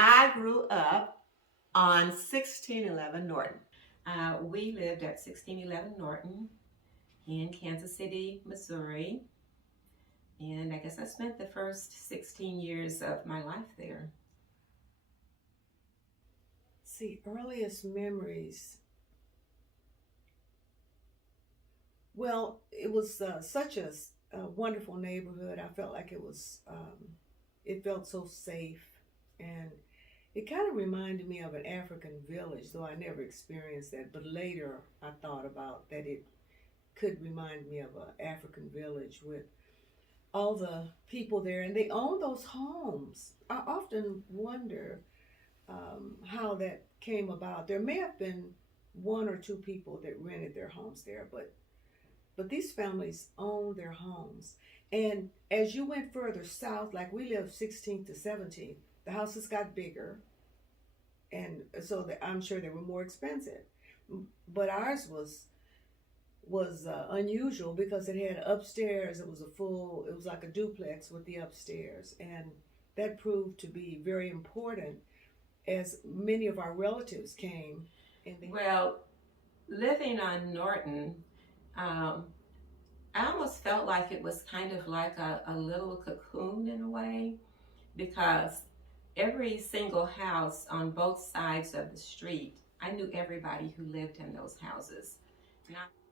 I grew up on 1611 Norton. We lived at 1611 Norton in Kansas City, Missouri. And I guess I spent the first 16 years of my life there. See, earliest memories. Well, it was such a wonderful neighborhood. I felt like it felt so safe. And it kind of reminded me of an African village, though I never experienced that. But later I thought about that it could remind me of an African village with all the people there. And they own those homes. I often wonder how that came about. There may have been one or two people that rented their homes there, but these families own their homes. And as you went further south, like we lived 16th to 17th, the houses got bigger, and so I'm sure they were more expensive. But ours was unusual because it had upstairs. It was like a duplex with the upstairs, and that proved to be very important as many of our relatives came. Well, living on Norton, um, I almost felt like it was kind of like a little cocoon in a way, because every single house on both sides of the street, I knew everybody who lived in those houses.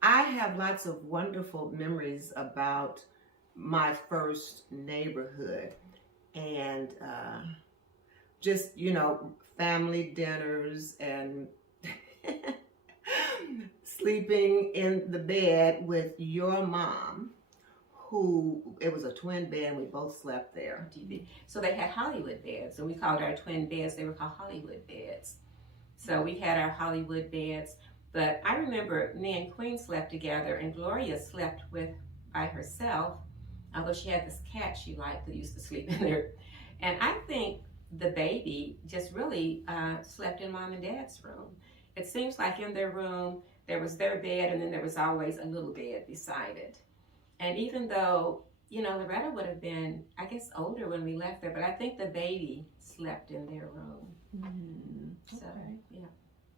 I have lots of wonderful memories about my first neighborhood, and just, family dinners and sleeping in the bed with your mom, who, it was a twin bed and we both slept there. So they had Hollywood beds, and we called our twin beds, they were called Hollywood beds. So we had our Hollywood beds. But I remember me and Queen slept together, and Gloria slept by herself, although she had this cat she liked that used to sleep in there. And I think the baby just really slept in Mom and Dad's room. It seems like in their room, there was their bed, and then there was always a little bed beside it. And even though, Loretta would have been, I guess, older when we left there, but I think the baby slept in their room. Mm-hmm. So, okay. Yeah.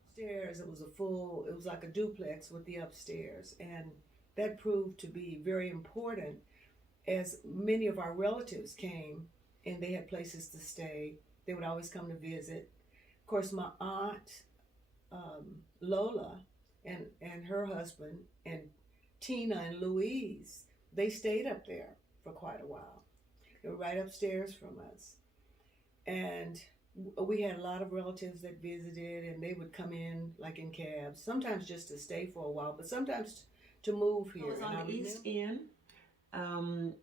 Upstairs, it was like a duplex with the upstairs, and that proved to be very important as many of our relatives came and they had places to stay. They would always come to visit. Of course, my aunt Lola and her husband and Tina and Louise, they stayed up there for quite a while. They were right upstairs from us, and we had a lot of relatives that visited, and they would come in like in cabs, sometimes just to stay for a while, but sometimes to move here. It was on the East End.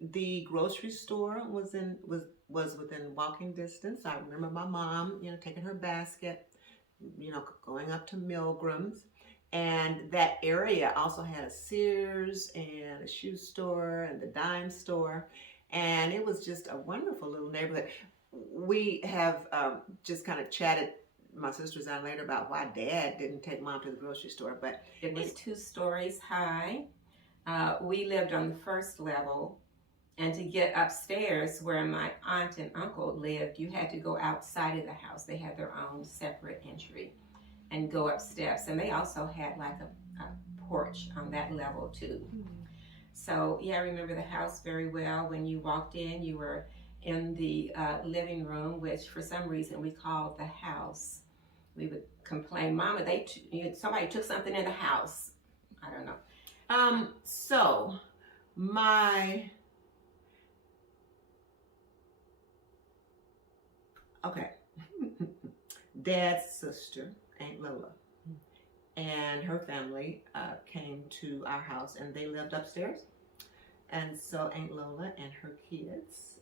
The grocery store was within walking distance. I remember my mom, taking her basket, going up to Milgram's. And that area also had a Sears and a shoe store and the dime store. And it was just a wonderful little neighborhood. We have just kind of chatted, my sisters and I, later, about why Dad didn't take Mom to the grocery store. But it was 2 stories high. We lived on the first level. And to get upstairs where my aunt and uncle lived, you had to go outside of the house. They had their own separate entry and go up steps. And they also had like a porch on that level too. Mm-hmm. So yeah, I remember the house very well. When you walked in, you were in the living room, which for some reason we called the house. We would complain, Mama, somebody took something in the house. I don't know. So my... Okay. Dad's sister, Aunt Lola, and her family came to our house, and they lived upstairs. And so Aunt Lola and her kids,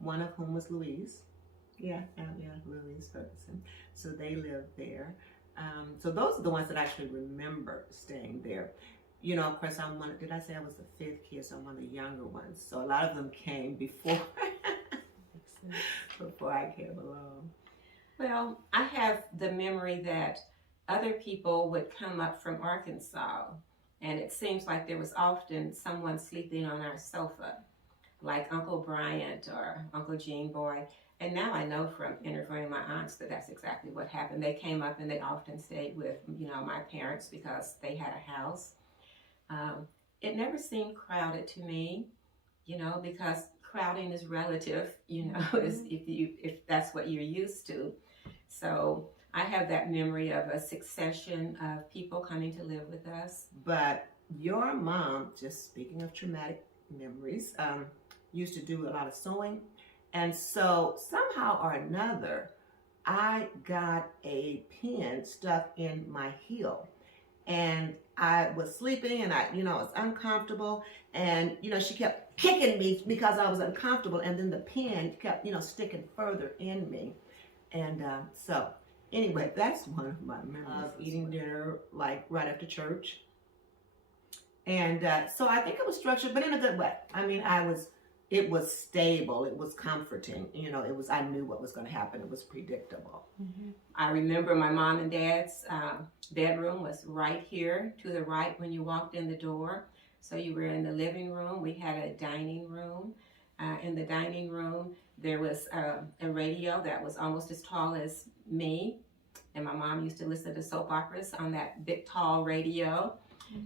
one of whom was Louise. Yeah, Louise Ferguson. So they lived there. So those are the ones that I actually remember staying there. Of course, did I say I was the 5th kid? So I'm one of the younger ones. So a lot of them came before I came along. Well, I have the memory that other people would come up from Arkansas, and it seems like there was often someone sleeping on our sofa. like Uncle Bryant or Uncle Gene Boy. And now I know from interviewing my aunts that that's exactly what happened. They came up and they often stayed with, my parents because they had a house. It never seemed crowded to me, because crowding is relative, if that's what you're used to. So I have that memory of a succession of people coming to live with us. But your mom, just speaking of traumatic memories, used to do a lot of sewing. And so somehow or another, I got a pin stuck in my heel. And I was sleeping and I was uncomfortable. And, she kept kicking me because I was uncomfortable. And then the pin kept, sticking further in me. And so anyway, that's one of my memories of eating dinner like right after church. And so I think it was structured, but in a good way. I mean, it was stable. It was comforting. I knew what was going to happen. It was predictable. Mm-hmm. I remember my mom and dad's bedroom was right here to the right when you walked in the door. So you were in the living room. We had a dining room. In the dining room, there was a radio that was almost as tall as me. And my mom used to listen to soap operas on that big, tall radio.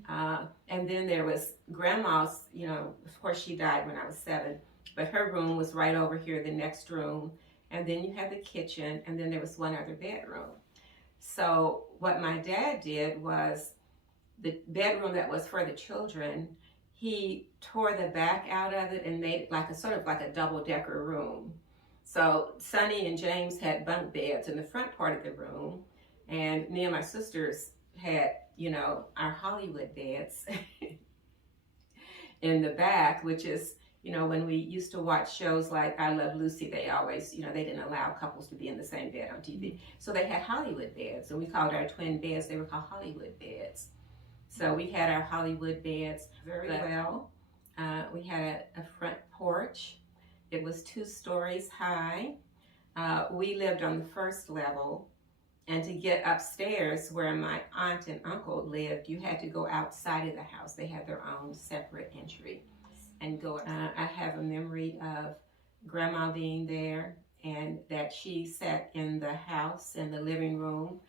And then there was grandma's, of course she died when I was 7, but her room was right over here, the next room. And then you had the kitchen, and then there was one other bedroom. So what my dad did was the bedroom that was for the children, he tore the back out of it and made like a double-decker room. So Sonny and James had bunk beds in the front part of the room, and me and my sisters had our Hollywood beds in the back, which is, when we used to watch shows like I Love Lucy, they always, they didn't allow couples to be in the same bed on TV. So they had Hollywood beds, and we called our twin beds, they were called Hollywood beds. So we had our Hollywood beds very well. We had a front porch. It was 2 stories high. We lived on the first level. And to get upstairs where my aunt and uncle lived, you had to go outside of the house. They had their own separate entry and go. I have a memory of Grandma being there and that she sat in the house in the living room,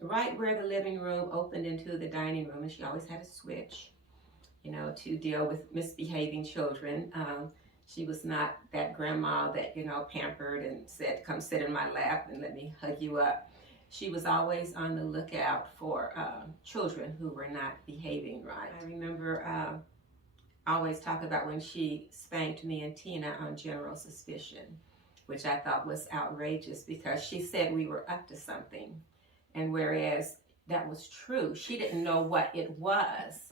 right where the living room opened into the dining room. And she always had a switch, to deal with misbehaving children. She was not that grandma that, pampered and said, come sit in my lap and let me hug you up. She was always on the lookout for children who were not behaving right. I remember always talk about when she spanked me and Tina on general suspicion, which I thought was outrageous because she said we were up to something. And whereas that was true, she didn't know what it was.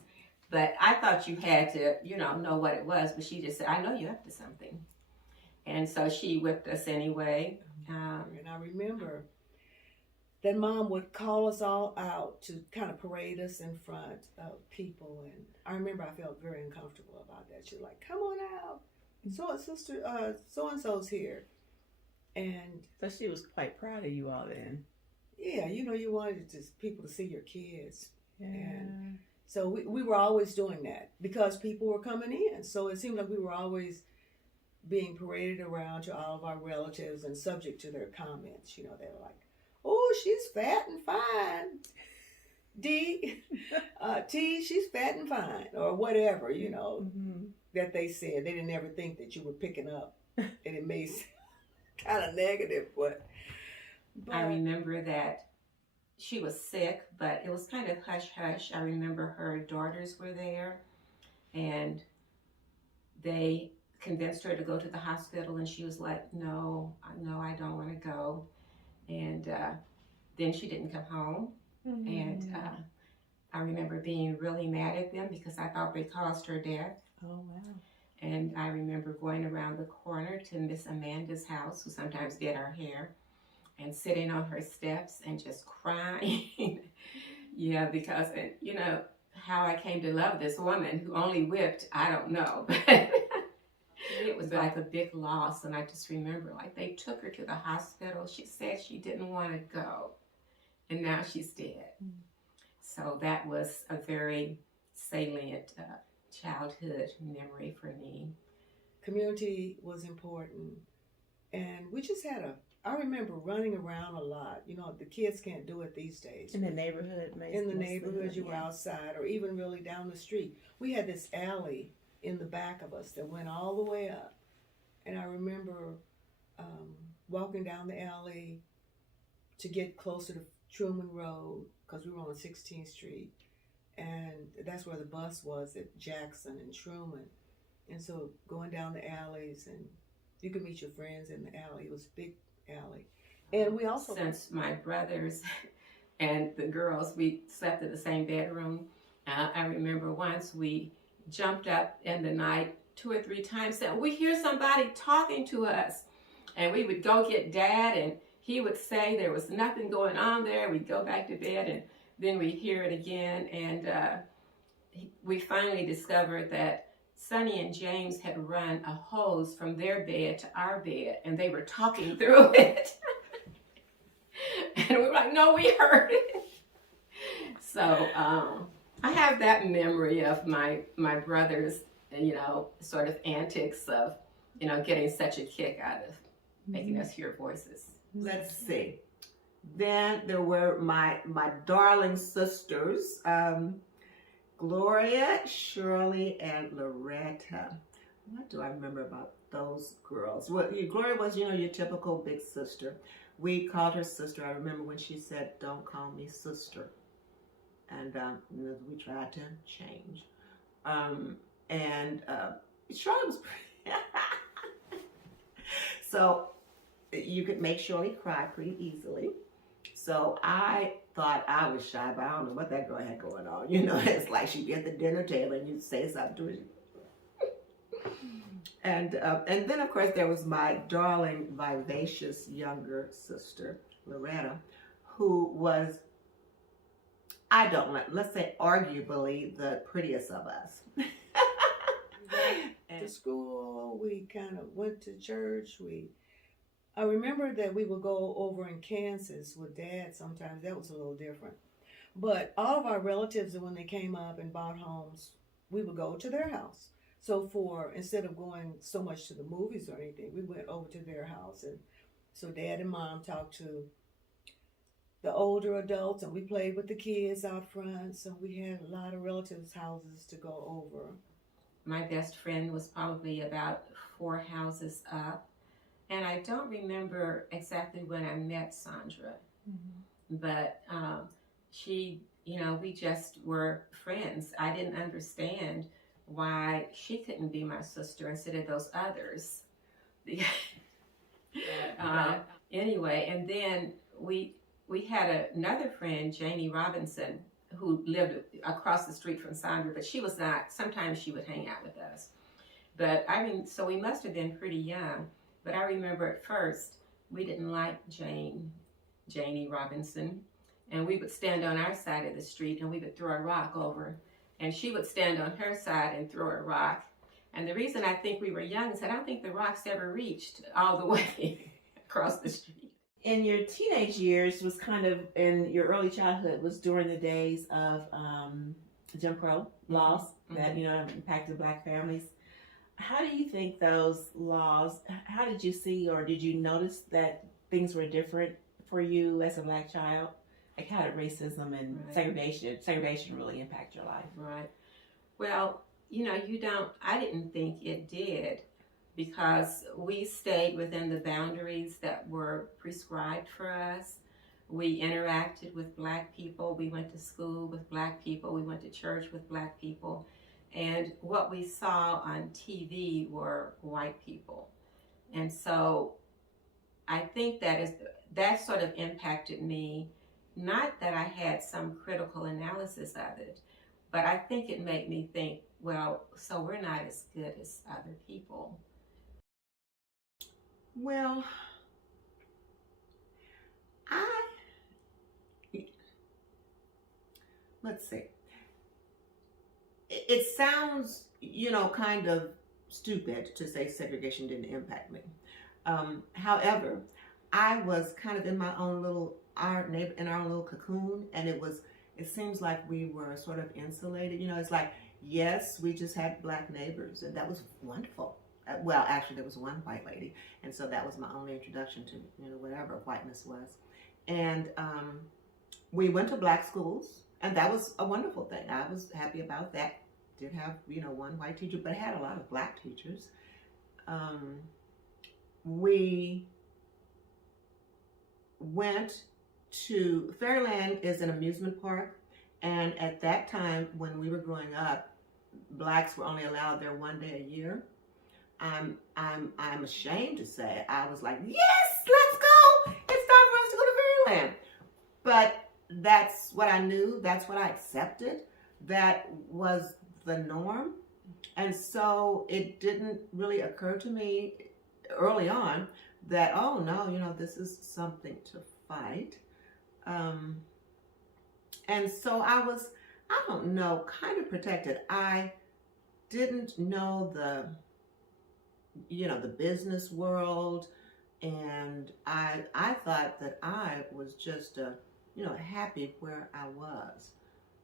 But I thought you had to, know what it was. But she just said, I know you're up to something. And so she whipped us anyway. And I remember that Mom would call us all out to kind of parade us in front of people. And I remember I felt very uncomfortable about that. She was like, come on out. So-and-so's here. And so she was quite proud of you all then. Yeah, you wanted people to see your kids. Yeah. And so we were always doing that because people were coming in. So it seemed like we were always being paraded around to all of our relatives and subject to their comments. They were like, oh, she's fat and fine. D, T, she's fat and fine. Or whatever, Mm-hmm. that they said. They didn't ever think that you were picking up. And it made kind of negative, but I remember that she was sick, but it was kind of hush-hush. I remember her daughters were there, and they convinced her to go to the hospital, and she was like, no, I don't want to go. And then she didn't come home, Mm-hmm. and I remember being really mad at them because I thought they caused her death. Oh, wow. And I remember going around the corner to Miss Amanda's house, who sometimes did our hair, and sitting on her steps and just crying. Yeah, because, how I came to love this woman who only whipped, I don't know. It was like a big loss, and I just remember, they took her to the hospital. She said she didn't want to go, and now she's dead. Mm. So that was a very salient childhood memory for me. community was important, and we just had I remember running around a lot. You know, the kids can't do it these days. In the neighborhood, In the mostly, neighborhood, you were yeah. outside, or even really down the street. We had this alley in the back of us that went all the way up, and I remember walking down the alley to get closer to Truman Road because we were on 16th Street, and that's where the bus was at Jackson and Truman. And so going down the alleys, and you could meet your friends in the alley. It was a big alley. And we also Since my brothers and the girls, we slept in the same bedroom. I remember once we jumped up in the night 2 or 3 times, saying, "We hear somebody talking to us." And we would go get Dad, and he would say there was nothing going on there. We'd go back to bed, and then we'd hear it again. And we finally discovered that Sonny and James had run a hose from their bed to our bed, and they were talking through it. And we were like, "No, we heard it." So I have that memory of my brothers, sort of antics of, getting such a kick out of making us hear voices. Let's see. Then there were my darling sisters, Gloria, Shirley, and Loretta. What do I remember about those girls? Well, Gloria was, your typical big sister. We called her sister. I remember when she said, "Don't call me sister." And we tried to change. And Shirley was pretty. So you could make Shirley cry pretty easily. So I thought I was shy, but I don't know what that girl had going on. It's like she'd be at the dinner table and you'd say something to her. And then, of course, there was my darling, vivacious younger sister, Loretta, who was, let's say, arguably the prettiest of us. to school, we kind of went to church. I remember that we would go over in Kansas with Dad sometimes. That was a little different. But all of our relatives, when they came up and bought homes, we would go to their house. So instead of going so much to the movies or anything, we went over to their house. And so Dad and Mom talked to the older adults, and we played with the kids out front. So we had a lot of relatives' houses to go over. My best friend was probably about 4 houses up. And I don't remember exactly when I met Sandra, but she, we just were friends. I didn't understand why she couldn't be my sister instead of those others. Anyway, and then we had another friend, Janie Robinson, who lived across the street from Sandra, but she was not. Sometimes she would hang out with us. But so we must have been pretty young. But I remember at first, we didn't like Janie Robinson, and we would stand on our side of the street and we would throw a rock over, and she would stand on her side and throw a rock. And the reason I think we were young is I don't think the rocks ever reached all the way across the street. In your teenage years, was kind of in your early childhood, was during the days of Jim Crow laws that impacted Black families. How do you think those laws, how did you see or did you notice that things were different for you as a Black child? Like how did racism and segregation really impact your life? Right. Well, I didn't think it did, because we stayed within the boundaries that were prescribed for us. We interacted with Black people. We went to school with Black people. We went to church with Black people. And what we saw on TV were white people. And so I think that sort of impacted me. Not that I had some critical analysis of it, but I think it made me think, well, so we're not as good as other people. Well, let's see. It sounds, kind of stupid to say segregation didn't impact me. However, I was kind of in our own little cocoon, and it seems like we were sort of insulated. It's like, yes, we just had Black neighbors, and that was wonderful. well, actually, there was one white lady, and so that was my only introduction to whatever whiteness was. And we went to black schools, and that was a wonderful thing. I was happy about that. Did have one white teacher, but had a lot of black teachers. We went to Fairyland is an amusement park, and at that time when we were growing up, blacks were only allowed there one day a year. I'm ashamed to say I was like, yes, let's go. It's time for us to go to Fairyland. But that's what I knew. That's what I accepted. That was the norm. And so it didn't really occur to me early on that, oh no, this is something to fight. And so I was, I don't know, kind of protected. I didn't know the business world, and I thought that I was just happy where I was,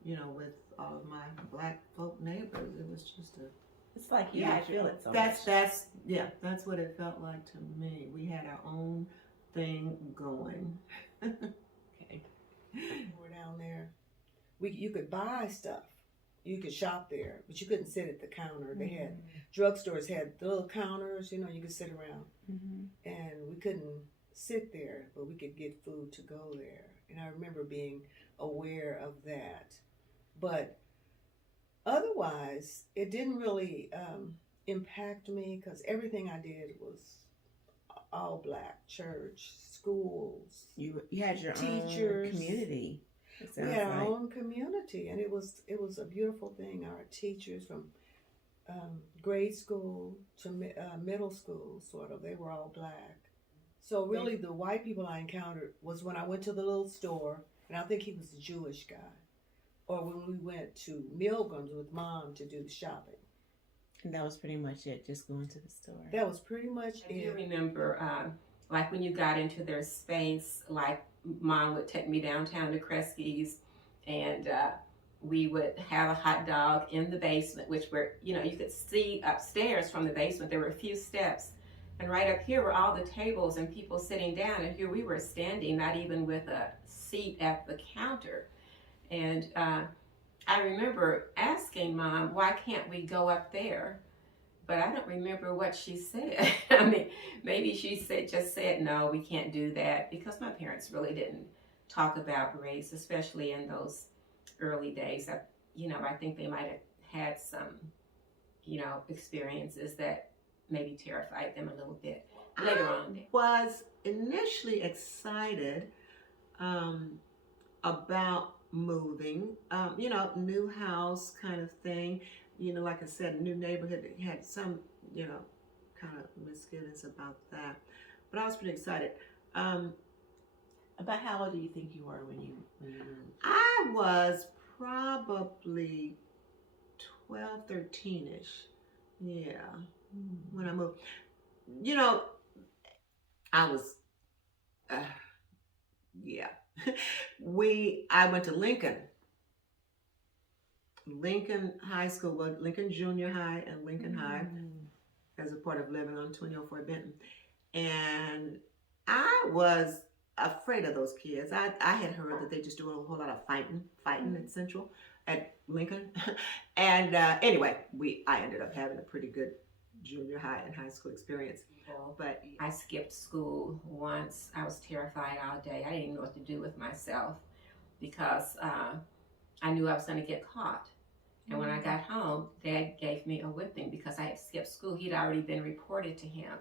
with all of my black folk neighbors. It was just It's like you didn't feel it so that's much. that's what it felt like to me. We had our own thing going. Okay. We're down there. You could buy stuff. You could shop there, but you couldn't sit at the counter. They had drugstores had little counters, you could sit around, and we couldn't sit there, but we could get food to go there. And I remember being aware of that, but otherwise, it didn't really impact me because everything I did was all black. Church, schools. You had your Teachers. own community. We had our own community, and it was a beautiful thing. Our teachers from grade school to middle school, sort of, they were all black. So really, the white people I encountered was when I went to the little store, and I think he was a Jewish guy, or when we went to Milgram's with Mom to do the shopping. And that was pretty much it, just going to the store. That was pretty much I do it. remember, like when you got into their space, like Mom would take me downtown to Kresge's, and we would have a hot dog in the basement, which were, you could see upstairs from the basement. There were a few steps. And right up here were all the tables and people sitting down. And here we were standing, not even with a seat at the counter. And I remember asking Mom, why can't we go up there? But I don't remember what she said. I mean, maybe she just said, no, we can't do that, because my parents really didn't talk about race, especially in those early days. I think they might have had some, experiences that maybe terrified them a little bit later on. Was initially excited about moving, new house kind of thing. Like I said, new neighborhood. Had some, kind of misgivings about that. But I was pretty excited. About how old do you think you were when you moved? I was probably 12, 13-ish. Yeah, when I moved. I was, yeah. I went to Lincoln High School, Lincoln Junior High and Lincoln High, as a part of living on 2004 Benton. And I was afraid of those kids. I had heard that they just do a whole lot of fighting at Central, at Lincoln. And anyway, I ended up having a pretty good junior high and high school experience. But I skipped school once. I was terrified all day. I didn't even know what to do with myself, because I knew I was going to get caught. And when I got home, Dad gave me a whipping because I had skipped school. He'd already been reported to him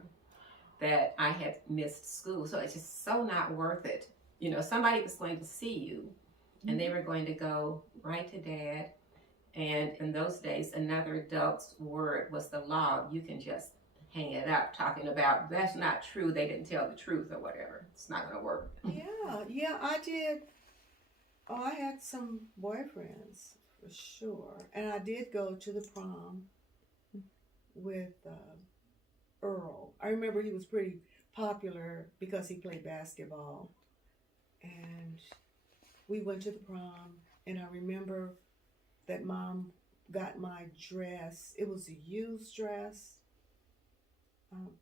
that I had missed school. So it's just so not worth it. Somebody was going to see you, and they were going to go right to Dad. And in those days, another adult's word was the law. You can just hang it up, talking about, that's not true, they didn't tell the truth or whatever. It's not going to work. Yeah, I did. Oh, I had some boyfriends, for sure. And I did go to the prom with Earl. I remember he was pretty popular because he played basketball. And we went to the prom, and I remember that Mom got my dress. It was a used dress,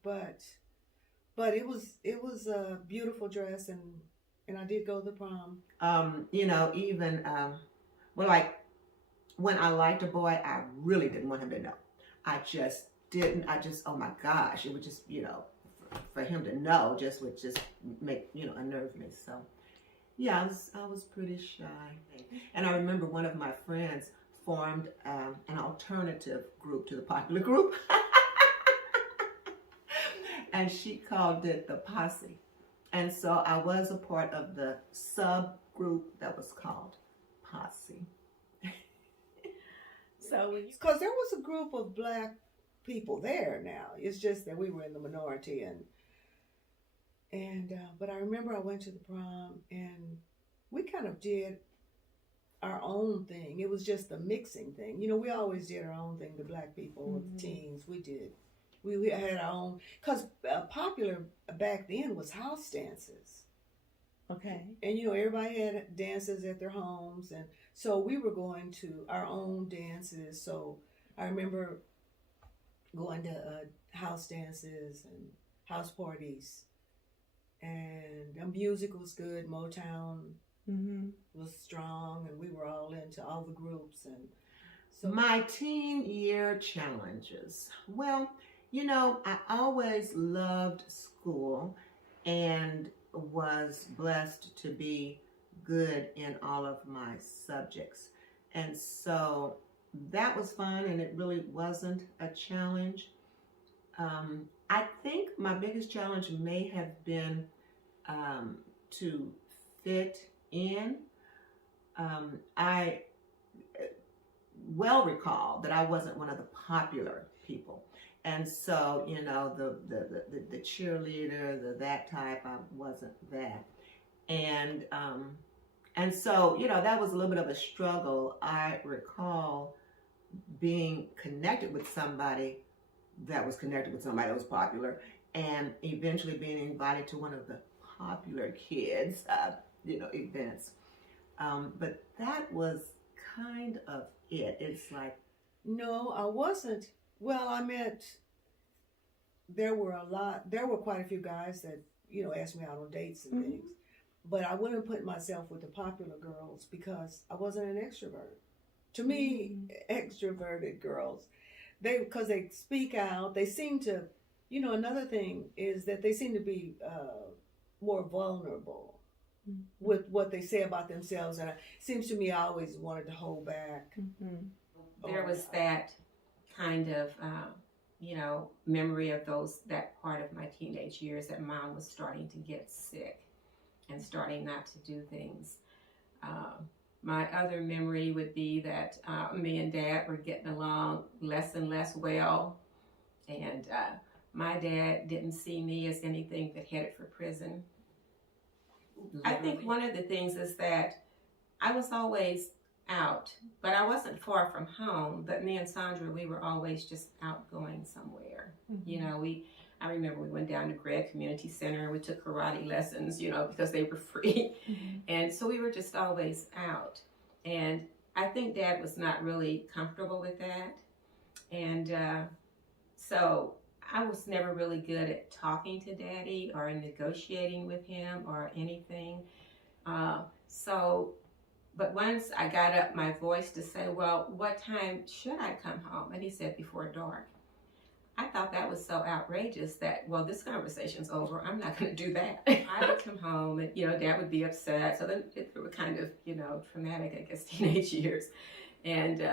But it was a beautiful dress, and I did go to the prom. You know, even well, like when I liked a boy, I really didn't want him to know. I just didn't. I just, oh my gosh, it would just, you know, for him to know just would just make, you know, unnerve me. So yeah, I was pretty shy. And I remember one of my friends formed an alternative group to the popular group. And she called it the Posse. And so I was a part of the subgroup that was called Posse. So when you Because there was a group of black people there now. It's just that we were in the minority, and but I remember I went to the prom and we kind of did our own thing. It was just a mixing thing. You know, we always did our own thing. The black people, Mhm. the teens, we did. We had our own, because popular back then was house dances. okay. And you know, everybody had dances at their homes, and so we were going to our own dances. So I remember going to house dances and house parties, and the music was good. Motown Mm-hmm. was strong, and we were all into all the groups. And so My teen year challenges. Well, you know, I always loved school and was blessed to be good in all of my subjects. And so that was fun, and it really wasn't a challenge. I think my biggest challenge may have been to fit in. I well recall that I wasn't one of the popular people. And so, you know, the cheerleader, that type, I wasn't that. And so, you know, that was a little bit of a struggle. I recall being connected with somebody that was connected with somebody that was popular, and eventually being invited to one of the popular kids, you know, events. But that was kind of it. It's like, no, I wasn't. Well, I meant there were quite a few guys that, you know, asked me out on dates and Mhm. things. But I wouldn't put myself with the popular girls because I wasn't an extrovert. To me, extroverted girls, because they speak out, they seem to, you know, another thing is that they seem to be more vulnerable Mhm. with what they say about themselves. And it seems to me I always wanted to hold back. Mm-hmm. There was that kind of, you know, memory of that part of my teenage years that mom was starting to get sick and starting not to do things. My other memory would be that me and dad were getting along less and less well, and my dad didn't see me as anything but headed for prison. I think one of the things is that I was always out, but I wasn't far from home. But me and Sandra, we were always just out going somewhere. Mm-hmm. You know, I remember we went down to Gregg Community Center and we took karate lessons, you know, because they were free. Mm-hmm. And so we were just always out. And I think Dad was not really comfortable with that. And so I was never really good at talking to Daddy or negotiating with him or anything. But once I got up my voice to say, well, what time should I come home? And he said, before dark. I thought that was so outrageous that, well, this conversation's over. I'm not going to do that. I would come home and, you know, Dad would be upset. So then it were kind of, you know, traumatic, I guess, teenage years. And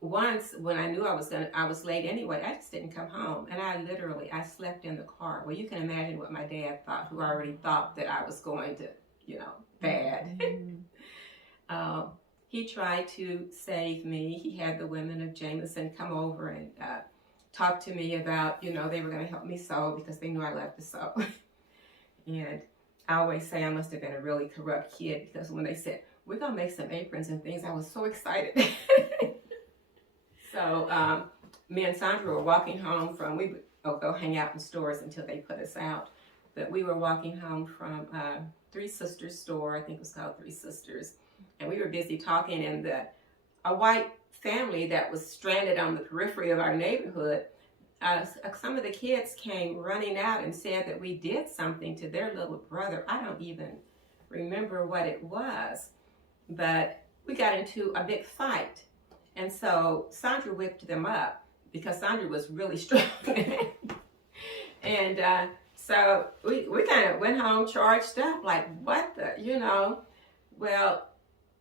once when I knew I was late anyway, I just didn't come home. And I slept in the car. Well, you can imagine what my dad thought, who already thought that I was going to, you know, bad. Mm-hmm. He tried to save me. He had the women of Jameson come over and talk to me about, you know, they were going to help me sew because they knew I loved to sew. And I always say I must have been a really corrupt kid because when they said, we're going to make some aprons and things, I was so excited. So me and Sandra were walking home from, we would go hang out in stores until they put us out. But we were walking home from Three Sisters store, I think it was called Three Sisters. And we were busy talking, and a white family that was stranded on the periphery of our neighborhood some of the kids came running out and said that we did something to their little brother. I don't even remember what it was, but we got into a big fight. And so Sandra whipped them up because Sandra was really strong. And so we kind of went home charged up, like, what the, Well,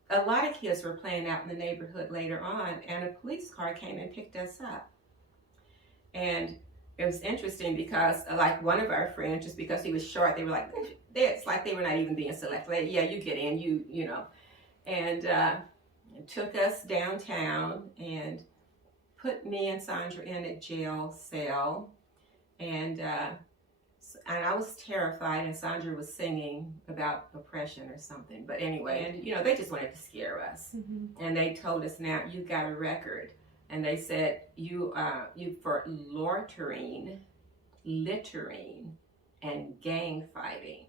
a lot of kids were playing out in the neighborhood later on, and a police car came and picked us up. And it was interesting because, like, one of our friends, just because he was short, they were like, it's like they were not even being selected. Like, yeah, you get in, you know. And took us downtown and put me and Sandra in a jail cell. And I was terrified, and Sandra was singing about oppression or something. But anyway, and they just wanted to scare us. Mm-hmm. And they told us, now you got a record. And they said, you for loitering, littering, and gang fighting.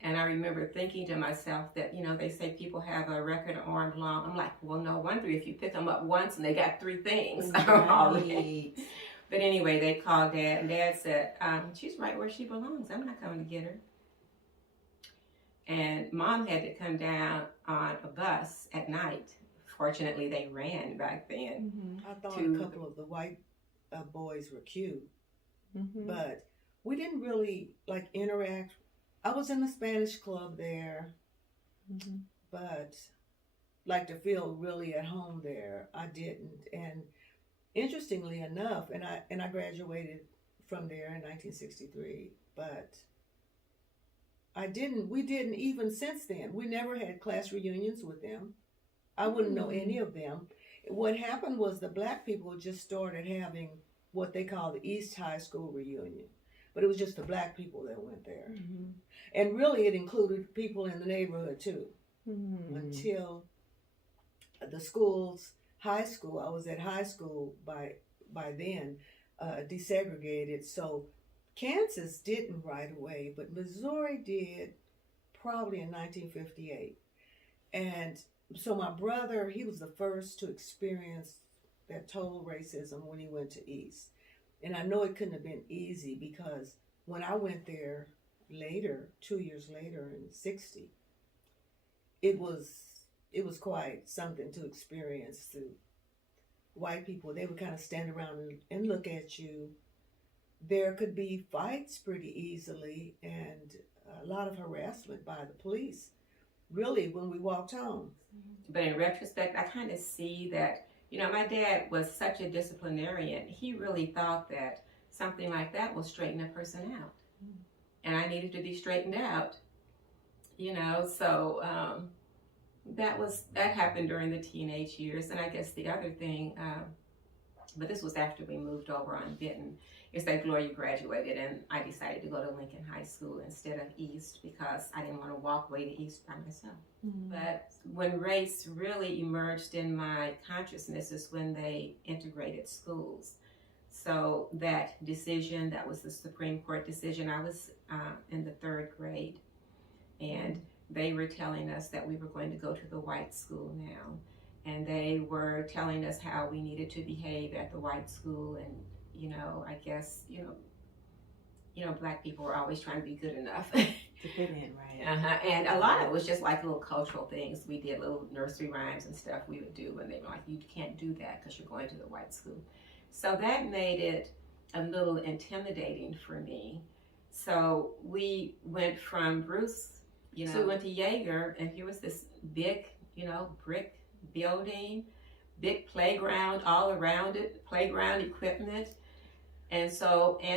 And I remember thinking to myself that, they say people have a record arm long. I'm like, well, no wonder if you pick them up once and they got 3 things already. But anyway, they called Dad, and Dad said, she's right where she belongs. I'm not coming to get her. And Mom had to come down on a bus at night. Fortunately, they ran back then. Mm-hmm. I thought a couple of the white boys were cute, but we didn't really interact. I was in the Spanish club there, but to feel really at home there, I didn't. And interestingly enough, and I graduated from there in 1963, but we didn't even since then. We never had class reunions with them. I wouldn't know any of them. What happened was the black people just started having what they call the East High School reunion. But it was just the black people that went there. Mm-hmm. And really it included people in the neighborhood too. Mm-hmm. Until the high school, I was at high school by then, desegregated. So Kansas didn't right away, but Missouri did probably in 1958. And so my brother, he was the first to experience that total racism when he went to East. And I know it couldn't have been easy because when I went there later, 2 years later in 60, it was quite something to experience. To white people, they would kind of stand around and look at you. There could be fights pretty easily and a lot of harassment by the police, really, when we walked home. But in retrospect, I kind of see that, my dad was such a disciplinarian. He really thought that something like that will straighten a person out. And I needed to be straightened out, so that happened during the teenage years. And I guess the other thing, but this was after we moved over on Benton, is that Gloria graduated and I decided to go to Lincoln High School instead of East because I didn't want to walk way to East by myself. Mm-hmm. But when race really emerged in my consciousness is when they integrated schools. So that decision, that was the Supreme Court decision, I was in the 3rd grade, and they were telling us that we were going to go to the white school now. And they were telling us how we needed to behave at the white school. And, I guess, black people were always trying to be good enough. To fit in, right? And a lot of it was just like little cultural things. We did little nursery rhymes and stuff we would do when they were like, you can't do that because you're going to the white school. So that made it a little intimidating for me. So we went from Bruce, so we went to Jaeger, and here was this big, brick building, big playground all around it, playground equipment. And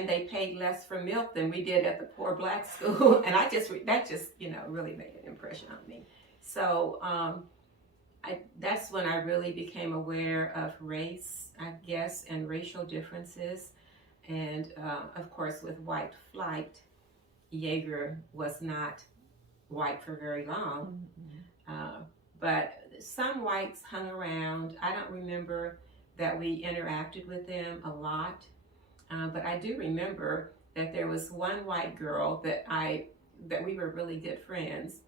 they paid less for milk than we did at the poor black school. And that just, really made an impression on me. So that's when I really became aware of race, I guess, and racial differences. And of course, with white flight, Jaeger was not white for very long. Mm-hmm. But some whites hung around. I don't remember that we interacted with them a lot. But I do remember that there was one white girl that we were really good friends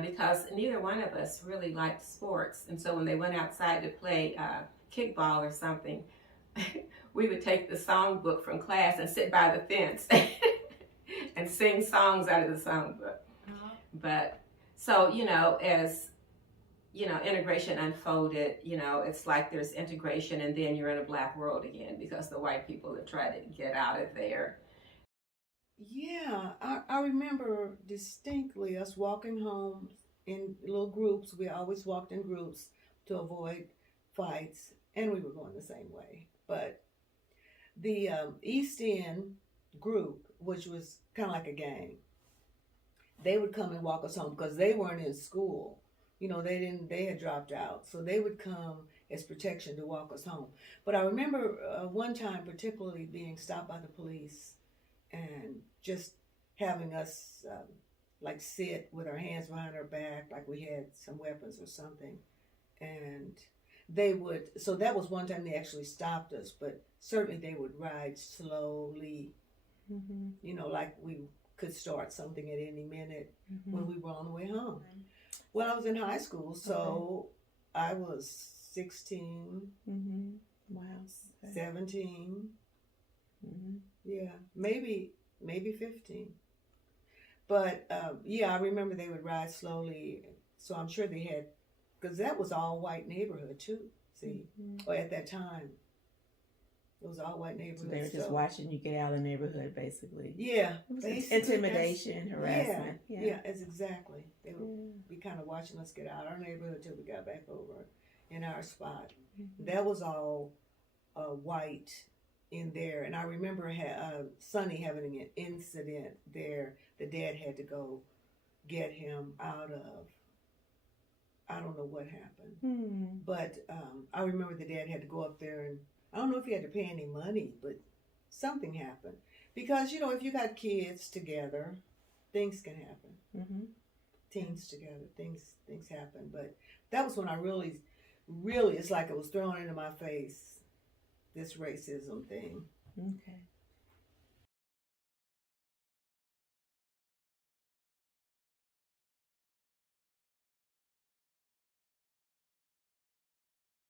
because neither one of us really liked sports. And so when they went outside to play kickball or something, we would take the songbook from class and sit by the fence and sing songs out of the songbook. But so, as integration unfolded, it's like there's integration and then you're in a black world again because the white people have tried to get out of there. Yeah, I remember distinctly us walking home in little groups. We always walked in groups to avoid fights, and we were going the same way. But the East End group, which was kind of like a gang, they would come and walk us home because they weren't in school. They had dropped out. So they would come as protection to walk us home. But I remember one time particularly being stopped by the police and just having us sit with our hands behind our back like we had some weapons or something. And so that was one time they actually stopped us, but certainly they would ride slowly, like we could start something at any minute when we were on the way home. Well, I was in high school, so I was 16, Wow. 17, yeah, maybe 15. But I remember they would ride slowly, so I'm sure they had, because that was all white neighborhood too, see, or at that time. It was all white neighborhood. So they were just watching you get out of the neighborhood, basically. Yeah. Intimidation, harassment. Yeah, it's exactly. They would be kind of watching us get out of our neighborhood till we got back over in our spot. That was all white in there. And I remember Sonny having an incident there. The dad had to go get him out of, I don't know what happened. But I remember the dad had to go up there, and I don't know if he had to pay any money, but something happened. Because, if you got kids together, things can happen. Teens together, things happen. But that was when I really, it's like it was thrown into my face, this racism thing. Okay.